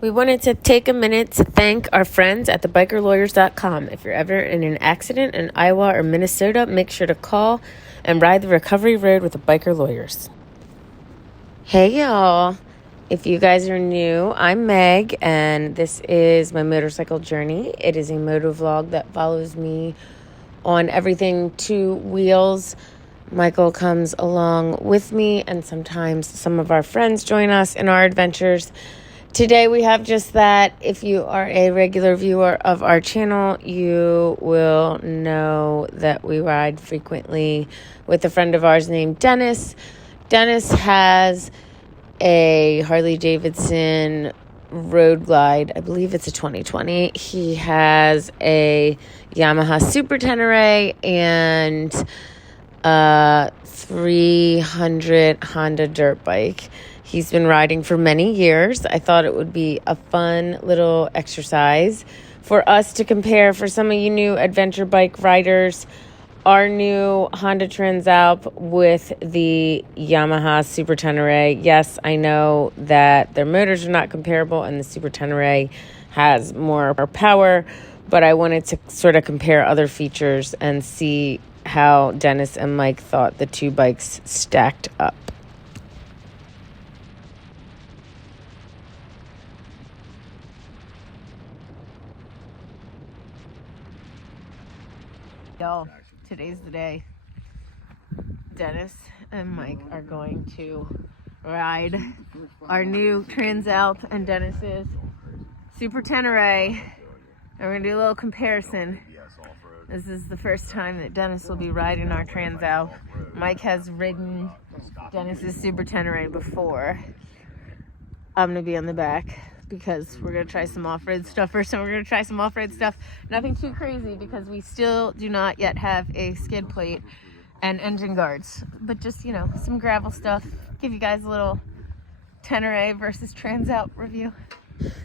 We wanted to take a minute to thank our friends at thebikerlawyers.com. If you're ever in an accident in Iowa or Minnesota, make sure to call and ride the recovery road with the Biker Lawyers. Hey, y'all. If you guys are new, I'm Meg, and this is my motorcycle journey. It is a moto vlog that follows me on everything two wheels. Michael comes along with me, and sometimes some of our friends join us in our adventures. Today we have just that. If you are a regular viewer of our channel, you will know that we ride frequently with a friend of ours named Dennis. Dennis has a Harley-Davidson Road Glide. I believe it's a 2020. He has a Yamaha Super Tenere and a 300 Honda dirt bike. He's been riding for many years. I thought it would be a fun little exercise for us to compare for some of you new adventure bike riders, our new Honda Trans Alp with the Yamaha Super Tenere. Yes, I know that their motors are not comparable and the Super Tenere has more power, but I wanted to sort of compare other features and see how Dennis and Mike thought the two bikes stacked up. Y'all, today's the day. Dennis and Mike are going to ride our new Transalp and Dennis's Super Tenere. And we're going to do a little comparison. This is the first time that Dennis will be riding our Transalp. Mike has ridden Dennis's Super Tenere before. I'm going to be on the back because we're going to try some off-road stuff first. And we're going to try some off-road stuff. Nothing too crazy because we still do not yet have a skid plate and engine guards. But just, you know, some gravel stuff. Give you guys a little Tenere versus Transalp review.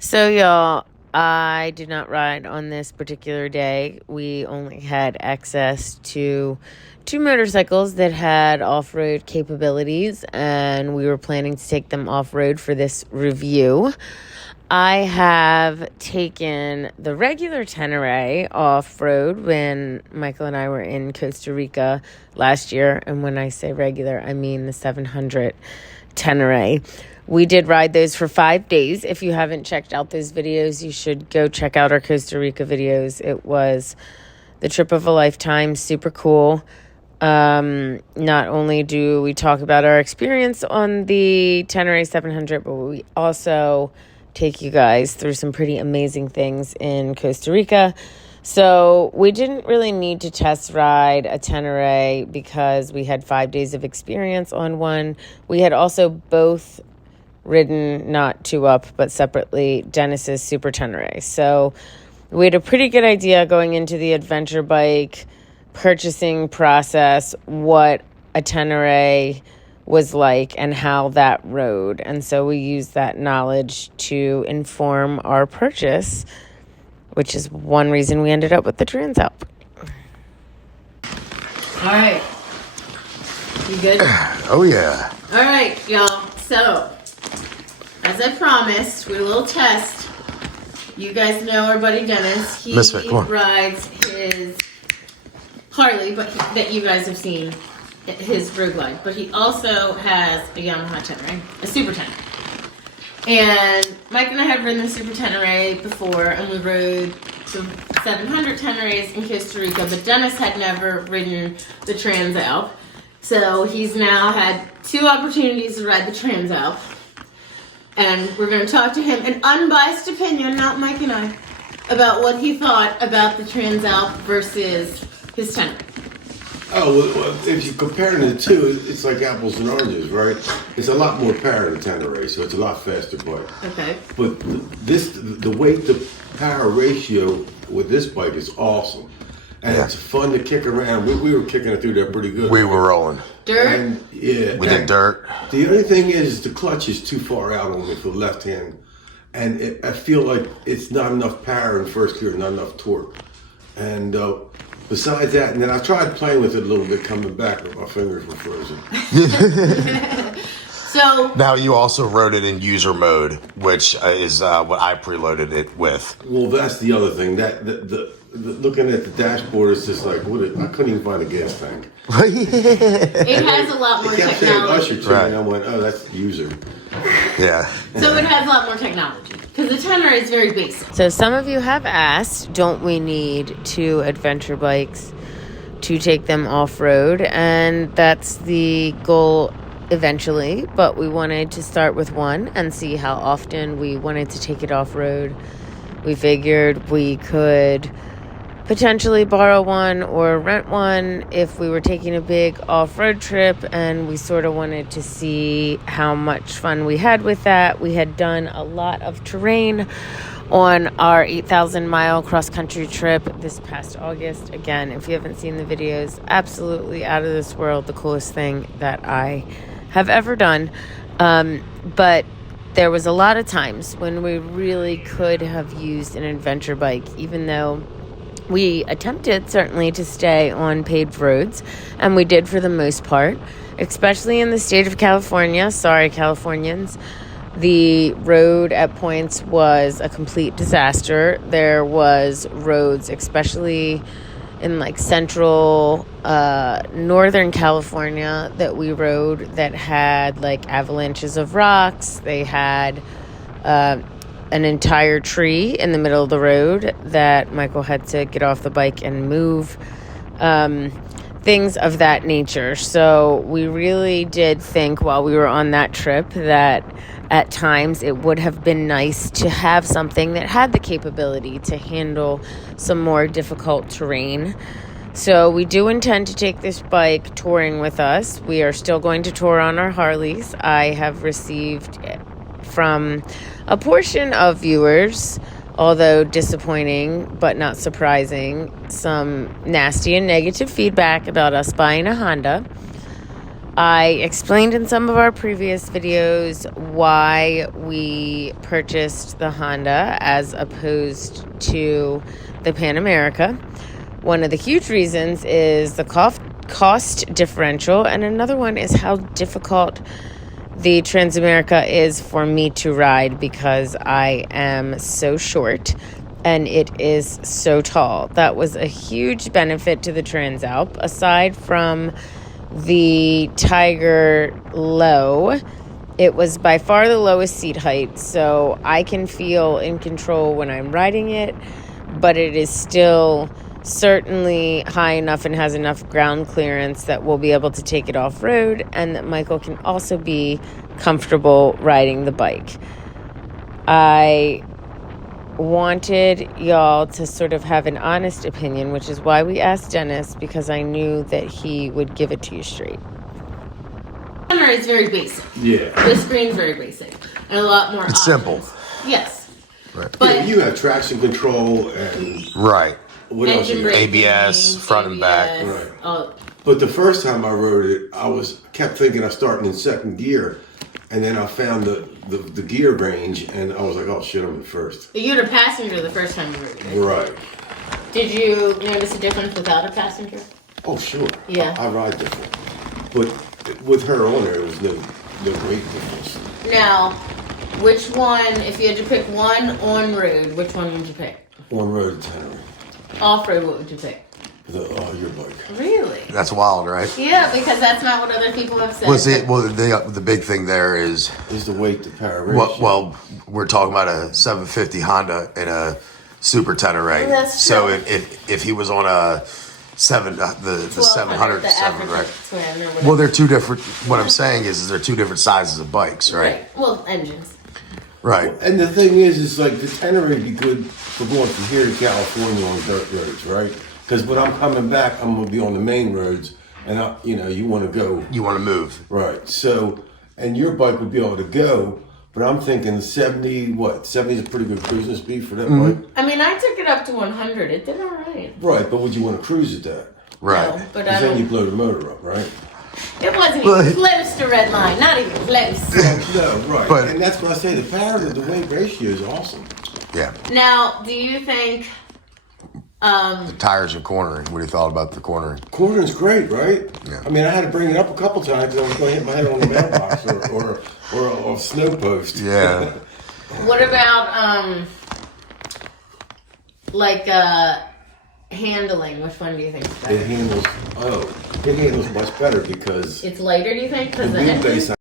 So, y'all, I did not ride on this particular day. We only had access to two motorcycles that had off-road capabilities, and we were planning to take them off-road for this review. I have taken the regular Tenere off-road when Michael and I were in Costa Rica last year. And when I say regular, I mean the 700 Tenere. We did ride those for 5 days. If you haven't checked out those videos, you should go check out our Costa Rica videos. It was the trip of a lifetime, super cool. Not only do we talk about our experience on the Tenere 700, but we also take you guys through some pretty amazing things in Costa Rica. So we didn't really need to test ride a Tenere because we had 5 days of experience on one. We had also both ridden, not two up, but separately, Dennis's Super Tenere. So we had a pretty good idea going into the adventure bike purchasing process what a Tenere was like and how that rode. And so we used that knowledge to inform our purchase, which is one reason we ended up with the Transalp. All right. You good? Oh, yeah. All right, y'all. So, as I promised, we're a little test. You guys know our buddy Dennis. He rides his Harley, but that you guys have seen, his Road Glide. But he also has a Yamaha Tenere, a Super Tenere. And Mike and I had ridden the Super Tenere before, and we rode some 700 Teneres in Costa Rica, but Dennis had never ridden the Transalp. So he's now had 2 opportunities to ride the Transalp. And we're going to talk to him, an unbiased opinion, not Mike and I, about what he thought about the Transalp versus his Tenere. Oh, well, if you compare the two, it's like apples and oranges, right? It's a lot more power than Tenere, so it's a lot faster bike. Okay. But the weight to power ratio with this bike is awesome. And it's fun to kick around. We were kicking it through there pretty good. We were rolling. Dirt? And, yeah. We did dirt. The only thing is the clutch is too far out on me for the left hand. And I feel like it's not enough power in first gear, not enough torque. And besides that, and then I tried playing with it a little bit coming back, but my fingers were frozen. So now you also wrote it in user mode, which is what I preloaded it with. Well, that's the other thing. That the looking at the dashboard is just like I couldn't even find a gas tank. it has a lot more It kept saying technology. Usher to me, and I went, oh, that's user. Yeah. So it has a lot more technology because the Tenere is very basic. So some of you have asked, don't we need 2 adventure bikes to take them off-road? And that's the goal eventually, but we wanted to start with one and see how often we wanted to take it off-road. We figured we could potentially borrow one or rent one if we were taking a big off-road trip, and we sort of wanted to see how much fun we had with that. We had done a lot of terrain on our 8,000 mile cross-country trip this past August. Again, if you haven't seen the videos, absolutely out of this world, the coolest thing that I have ever done. But there was a lot of times when we really could have used an adventure bike, even though we attempted certainly to stay on paved roads, and we did for the most part, especially in the state of California. Sorry, Californians. The road at points was a complete disaster. There was roads, especially in like central northern California, that we rode that had like avalanches of rocks. They had an entire tree in the middle of the road that Michael had to get off the bike and move, things of that nature. So we really did think while we were on that trip that at times it would have been nice to have something that had the capability to handle some more difficult terrain. So we do intend to take this bike touring with us. We are still going to tour on our Harleys. I have received from a portion of viewers, although disappointing but not surprising, some nasty and negative feedback about us buying a Honda. I explained in some of our previous videos why we purchased the Honda as opposed to the Pan America. One of the huge reasons is the cost differential, and another one is how difficult the Transamerica is for me to ride because I am so short and it is so tall. That was a huge benefit to the Transalp. Aside from the Tiger Low, it was by far the lowest seat height, so I can feel in control when I'm riding it, but it is still certainly high enough and has enough ground clearance that we'll be able to take it off-road, and that Michael can also be comfortable riding the bike. I wanted y'all to sort of have an honest opinion, which is why we asked Dennis, because I knew that he would give it to you straight. Camera is very basic. Yeah. The screen's very basic. And a lot more It's options. simple. Yes. Right. But Yeah, you have traction control and Right. what else? engine You got? braking, ABS, front and back. Right. Oh, But the first time I rode it, I kept thinking I was starting in second gear, and then I found the gear range, and I was like, oh shit, I'm in first. you were a passenger the first time you rode it. Right. Did you notice a difference without a passenger? Oh sure. Yeah. I ride different, but with her on there was no weight difference. Now, which one, if you had to pick one on road, which one would you pick? On road to Tenere. Off road, what would you pick? Your bike. Really? That's wild, right? Yeah, because that's not what other people have said. The big thing there is The weight to power ratio. well, we're talking about a 750 Honda and a Super Tenere. That's so true. if he was on a the 700, the average right? twin or whatever. Well, they're two different. What I'm saying is they're two different sizes of bikes, right? Well, engines. Right. And the thing is like the Tenere would be good for going from here to California on dirt roads, right? Because when I'm coming back, I'm gonna be on the main roads, and you want to go. You want to move. Right. So, and your bike would be able to go, but I'm thinking 70 is a pretty good cruising speed for that bike. I mean, I took it up to 100. It did all right. Right, but would you want to cruise at that? Right. No, but I Because then you don't. blow the motor up, right? It wasn't even close to red line. Not even close. No, right. But- and that's what I say. The power to the weight ratio is awesome. Yeah. Now, do you think The tires are cornering. What do you thought about the cornering? Cornering's great, right? Yeah. I mean, I had to bring it up a couple times because I was going to hit my head on the mailbox or a snow post. Yeah. What about handling? Which one do you think is better? It handles much better because It's lighter, do you think? the Because the wheelbase.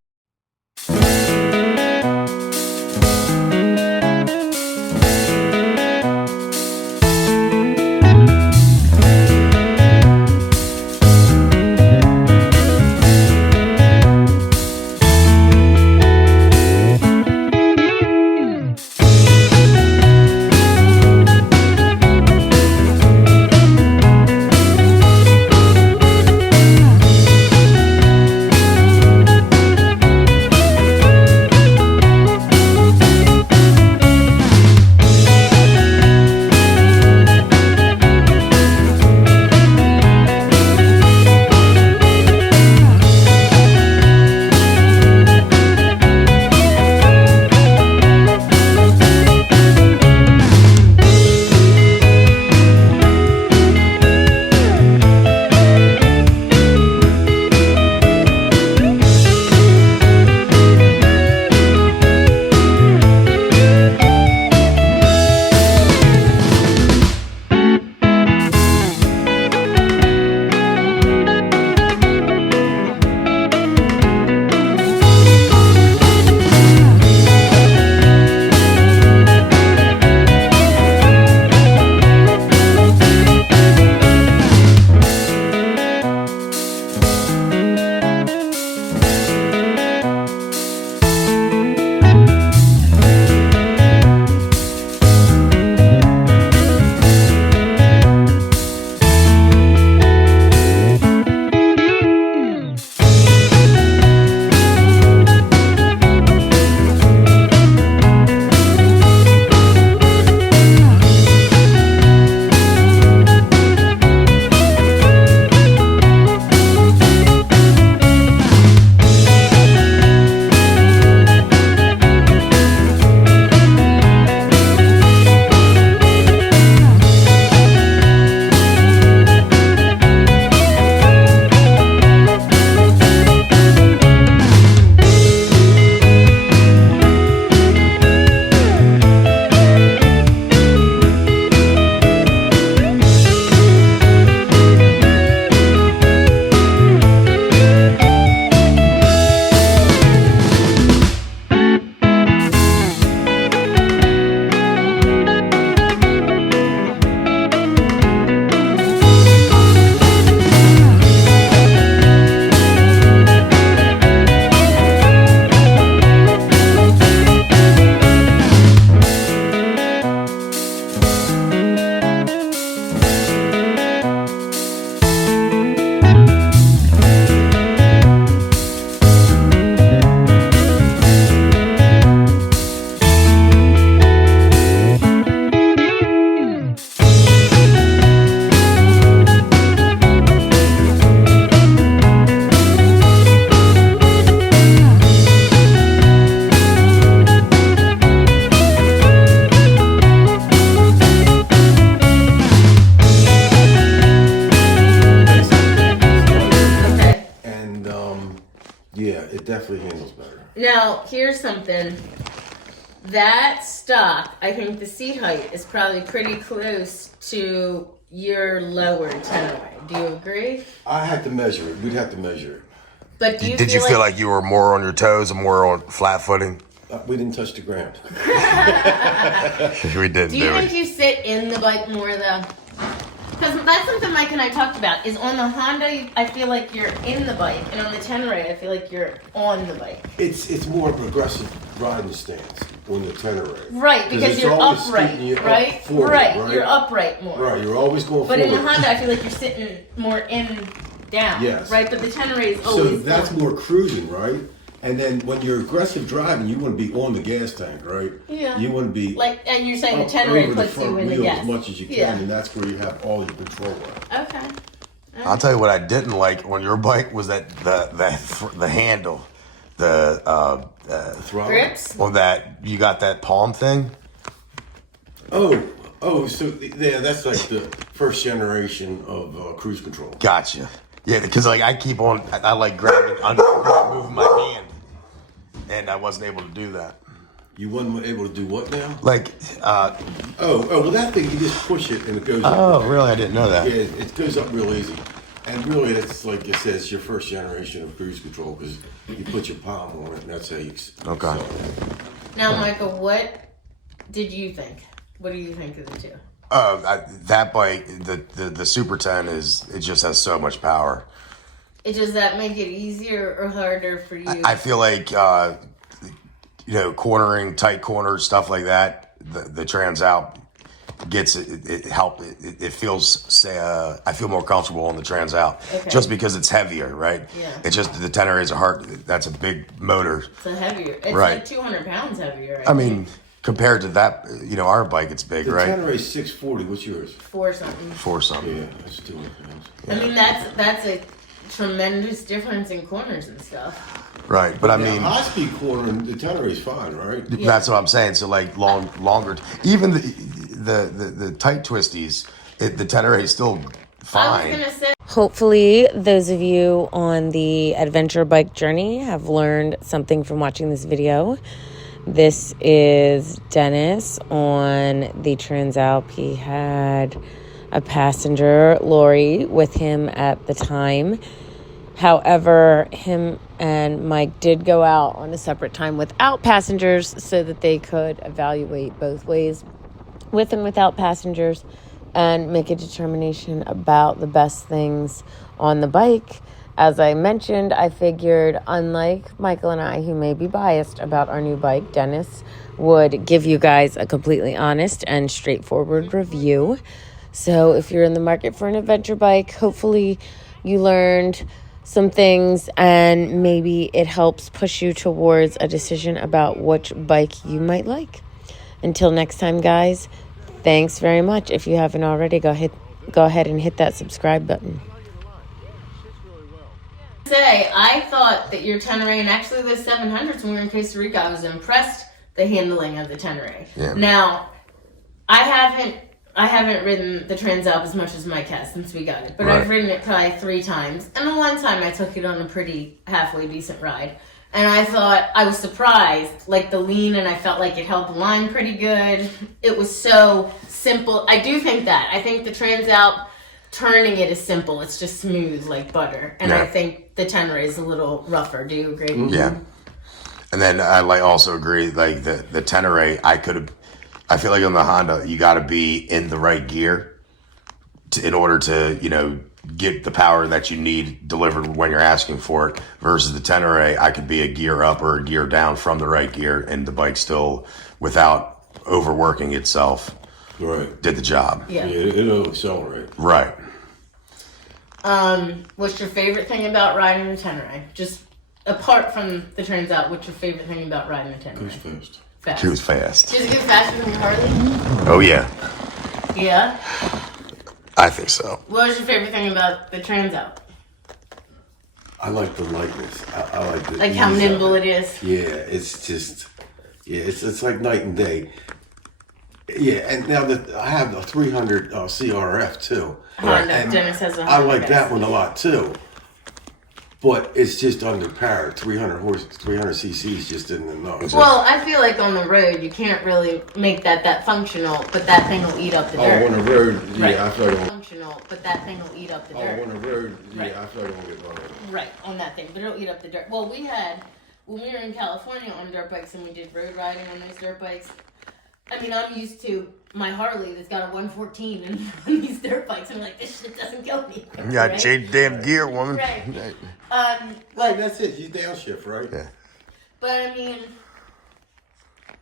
It definitely handles better. Now, here's something. That stock, I think the seat height is probably pretty close to your lower Tenere. Do you agree? I had to measure it. We'd have to measure it. But do you Did you feel like you were more on your toes and more on flat footing? We didn't touch the ground. We didn't. Do you think you sit in the bike more though? Because that's something Mike and I talked about. Is on the Honda, I feel like you're in the bike, and on the Tenere, I feel like you're on the bike. It's more progressive riding stance on the Tenere. Right, because you're upright, right? Forward, right, you're upright more. Right, you're always going but forward. But in the Honda, I feel like you're sitting more down. Yes. Right, but the Tenere is always. So that's more cruising, right? And then when you're aggressive driving, you want to be on the gas tank, right? Yeah. You want to be and you're saying the up Tenere over the puts front you in the wheel gas as much as you can, and that's where you have all your control at. Okay. I'll tell you what I didn't like on your bike was that the handle, the Throttle. Grips. on that you got that palm thing. So yeah, that's like the first generation of cruise control. Gotcha. Yeah, because like I keep on, I like grabbing, moving my hand, and I wasn't able to do that. You wasn't able to do what now? Like, well, that thing, you just push it and it goes up. oh, really? I didn't know that. Yeah, it goes up real easy. And really, it's like it says, your first generation of cruise control, because you put your palm on it, and that's how you... Okay. Now, Michael, what did you think? What do you think of the two? That bike, the Super 10 it just has so much power. Does that make it easier or harder for you? I feel like, cornering, tight corners, stuff like that, the Transalp gets it feels, I feel more comfortable on the Transalp just because it's heavier, right? Yeah. It's just the Tenere is that's a big motor. It's heavier. It's right. like 200 pounds heavier. I mean, compared to that, our bike, it's big, right? The Tenere is 640. What's yours? 4 something. 4 something. Yeah, that's 200 pounds. I mean, that's a tremendous difference in corners and stuff. Right, but I mean, high speed corner, the Tenere is fine, right? Yeah. That's what I'm saying. So like longer, even the tight twisties, the Tenere is still fine. I was gonna say. Hopefully, those of you on the adventure bike journey have learned something from watching this video. This is Dennis on the Transalp. He had a passenger, Lori, with him at the time. However, him and Mike did go out on a separate time without passengers so that they could evaluate both ways, with and without passengers, and make a determination about the best things on the bike. As I mentioned, I figured, unlike Michael and I, who may be biased about our new bike, Dennis would give you guys a completely honest and straightforward review. So if you're in the market for an adventure bike, hopefully you learned some things and maybe it helps push you towards a decision about which bike you might like. Until next time, guys, thanks very much. If you haven't already, go ahead and hit that subscribe button. I thought that your Tenere, and actually the 700s when we were in Costa Rica, I was impressed the handling of the Tenere. Yeah. Now, I haven't ridden the Transalp as much as Mike has since we got it, but right. I've ridden it probably 3 times, and the one time I took it on a pretty halfway decent ride, and I thought, I was surprised, like the lean, and I felt like it held the line pretty good. It was so simple. I do think that. I think the Transalp, turning it is simple. It's just smooth like butter, and I think the Tenere is a little rougher. Do you agree? Yeah. And then I also agree, like the Tenere, I feel like on the Honda, you got to be in the right gear in order to, get the power that you need delivered when you're asking for it. Versus the Tenere, I could be a gear up or a gear down from the right gear, and the bike still, without overworking itself, right, did the job. Yeah. It'll accelerate. Right. What's your favorite thing about riding the Tenere? Just apart from the Transalp, what's your favorite thing about riding the Tenere? Goes fast. Fast. Cruise fast. Does it go faster than your Harley? Oh, yeah. Yeah? I think so. What was your favorite thing about the Transalp? I like the lightness. I like the Like how ease nimble of it is? Yeah, it's just, it's like night and day. Yeah, and now that I have the 300 CRF too. Honda. And Dennis has a Honda. I like that one a lot too. But it's just under power. 300 cc's just isn't enough. Well, I feel like on the road you can't really make that functional, but that thing will eat up the dirt. Oh, on the road, yeah, Right. I feel like Functional, but that thing will eat up the dirt. on the road, yeah, Right. I feel like I won't get run over. Right, on that thing, but it'll eat up the dirt. Well, when we were in California on dirt bikes and we did road riding on those dirt bikes, I mean, I'm used to my Harley that's got a 114 and on these dirt bikes, I'm like, this shit doesn't go anywhere. You got to right? change the damn gear, woman. Right. Right, that's it. You downshift, right? Yeah. But I mean,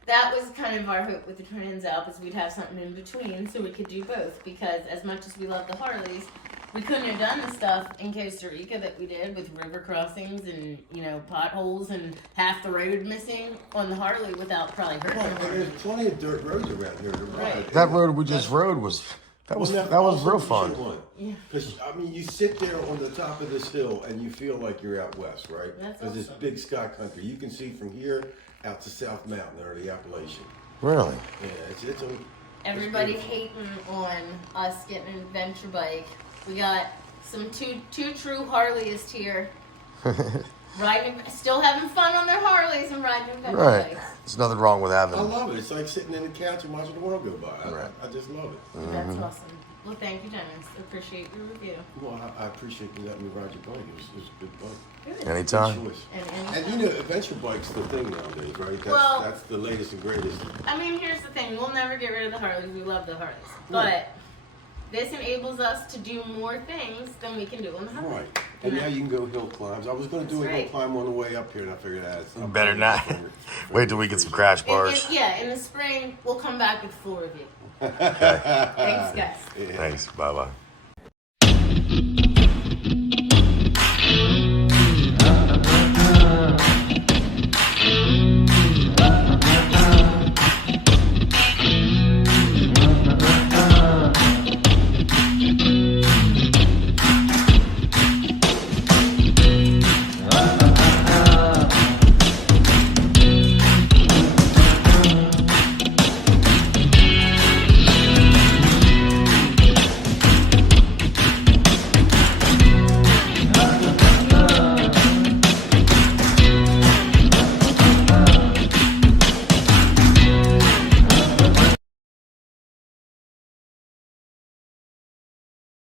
that was kind of our hope with the Transalp, is we'd have something in between so we could do both. Because as much as we love the Harleys, we couldn't have done the stuff in Costa Rica that we did with river crossings and, potholes and half the road missing on the Harley without probably hurting Well, the but Harley. there's plenty of dirt roads around here to ride. Right. That road we just rode was real fun. Yeah. Because, I mean, you sit there on the top of this hill and you feel like you're out west, right? That's Because it's awesome. big sky country. You can see from here out to South Mountain or the Appalachian. Really? Yeah, Everybody hating on us getting an adventure bike. We got some two true Harleyists here. Riding, still having fun on their Harleys and riding adventure Right. bikes. There's nothing wrong with having. I love it. It's like sitting in the couch and watching the world go by. Right. I just love it. That's awesome. Well, thank you, Dennis. Appreciate your review. Well, I appreciate you letting me ride your bike. It was a good bike. Good. Anytime. Good choice. And And you know, adventure bikes the thing nowadays, right? That's the latest and greatest. I mean, here's the thing. We'll never get rid of the Harleys. We love the Harleys. But this enables us to do more things than we can do on the Harley. Right. And now you can go hill climbs. I was going to do a That's hill right. climb on the way up here, and I figured that Better not. Wait till we get some crash bars. In the spring, we'll come back with full review. Okay. Thanks, guys. Yeah. Thanks. Bye bye.